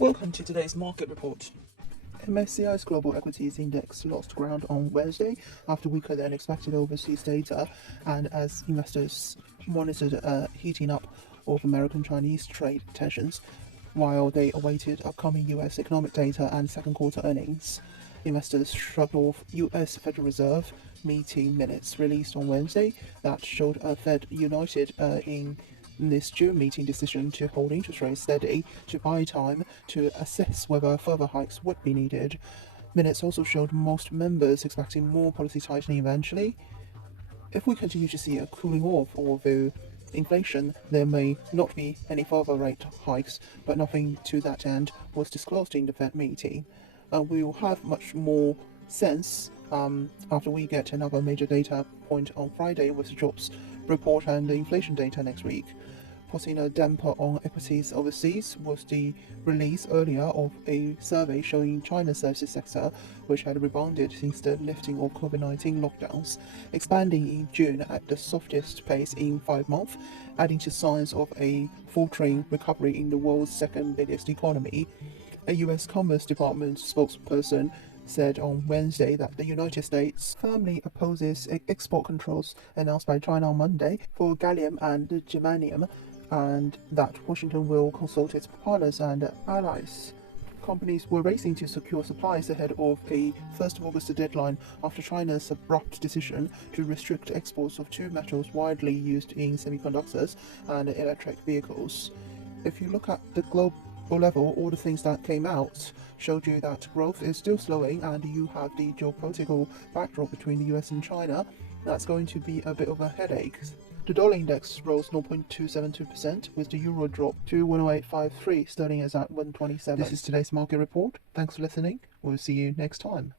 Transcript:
Welcome to today's market report. MSCI's Global Equities Index lost ground on Wednesday after weaker than expected overseas data and as investors monitored a heating up of American-Chinese trade tensions while they awaited upcoming US economic data and second quarter earnings. Investors shrugged off US Federal Reserve meeting minutes released on Wednesday that showed a Fed united in this June meeting decision to hold interest rates steady to buy time to assess whether further hikes would be needed. Minutes also showed most members expecting more policy tightening eventually. If we continue to see a cooling off of the inflation, there may not be any further rate hikes, but nothing to that end was disclosed in the Fed meeting. We will have much more sense after we get another major data point on Friday with the jobs report and the inflation data next week. Putting a damper on equities overseas was the release earlier of a survey showing China's services sector, which had rebounded since the lifting of COVID-19 lockdowns, expanding in June at the softest pace in 5 months, adding to signs of a faltering recovery in the world's second biggest economy. A US Commerce Department spokesperson said on Wednesday that the United States firmly opposes export controls announced by China on Monday for gallium and germanium, and that Washington will consult its partners and allies. Companies were racing to secure supplies ahead of a 1st of August deadline after China's abrupt decision to restrict exports of two metals widely used in semiconductors and electric vehicles. If you look at the global level, all the things that came out showed you that growth is still slowing, and you have the geopolitical backdrop between the US and China. That's going to be a bit of a headache. The dollar index rose 0.272%, with the euro drop to 108.53, sterling is at 127. This is today's market report. Thanks for listening. We'll see you next time.